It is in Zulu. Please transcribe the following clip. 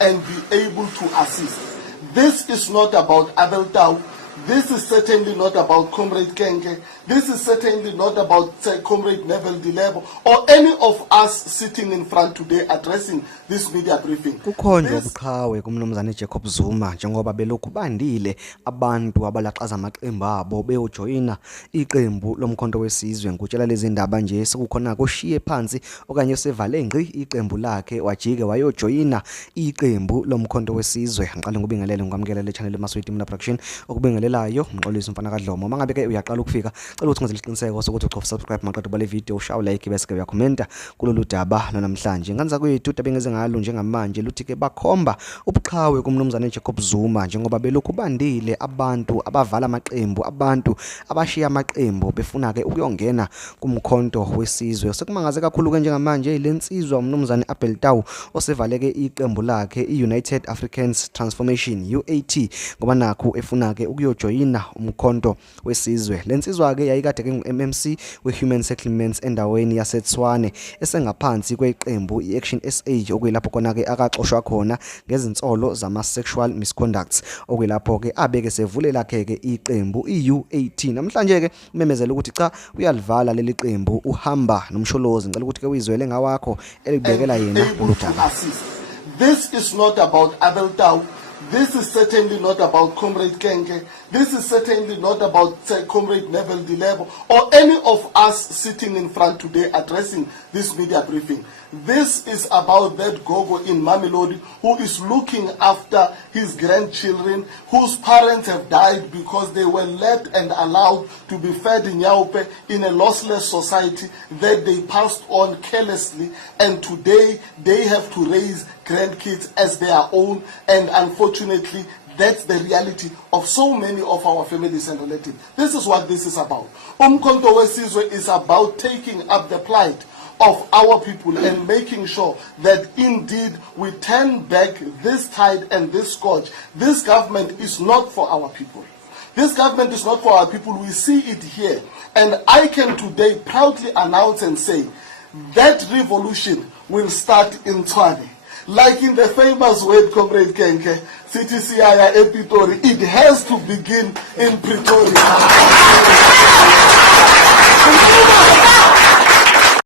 and be able to assist. This is not about Abel Tau. This is certainly not about Comrade Kenke. This is certainly not about Comrade Neville Dilebo or any of us sitting in front today addressing this media briefing. Kukhonjwa ubuqhawe kumnumzane Jacob Zuma njengoba belokhu bandile abantu abalaqaza amaqembu abo beyojoyina iqembu lomkhonto wesizwe. Ngutshela lezi ndaba nje sekukhona koshiye phansi okanye sevale ngqi iqembu lakhe wajike wayojoyina iqembu lomkhonto wesizwe. Ngiqale ngubingelele ngamukela le channel Maswidi production okubingelelayo Mxolisi Dlomo. Mangabe ke uyaqala ukufika cela ukuthi ngizile isiqiniseko sokuthi uchofa subscribe maqedwe bale video ushaw like bese ke uyakhomenta kulolu daba namhlanje. Nganza kwethu dabe ngeze ngalo njengamanje luthi ke bakhomba ubuqhawe kumnumzane Jacob Zuma njengoba belokhu bandile abantu abavala amaqembu, abantu abashiya amaqembu befuna ke ukuyongena kumkhonto wesizwe. Sekumangaze kakhulu ke njengamanje lensizwa umnumzane Abel Tau osevaleke iqembu lakhe iUnited Africans Transformation UAT ngoba nakho efuna ke ukuyojoyina umkhonto wesizwe. Lensizwa ke yayikade ke ngu-MMC we-Human Settlements endaweni yaseTswane esengaphansi kweqembu i-ActionSA okuyilapho khona ke akaxoshwa khona ngezinsolo zama-sexual misconducts okuyilapho ke abeke sevulela ke iqembu i-UAT. Namhlanje ke umemezela ukuthi cha uyalivala leli qembu uhamba nomsholozi. Ngicela ukuthi ke uyizwele ngawakho elibekela yena uludaba. This is not about Abel Tau. This is certainly not about Comrade Kenke. This is certainly not about Comrade Neville Dilebo or any of us sitting in front today addressing this media briefing. This is about that gogo in Mamelodi who is looking after his grandchildren whose parents have died because they were let and allowed to be fed in Yaupe in a lossless society that they passed on carelessly, and today they have to raise grandkids as their own, and unfortunately that's the reality of so many of our families and relatives. This is what this is about. Umkhonto wesizwe is about taking up the plight of our people and making sure that indeed we turn back this tide and this scourge. This government is not for our people. This government is not for our people. We see it here. And I can today proudly announce and say that revolution will start in Tshwane. Like in the famous word, Comrade Kenke, City Siaya Epitori, it has to begin in Pretoria.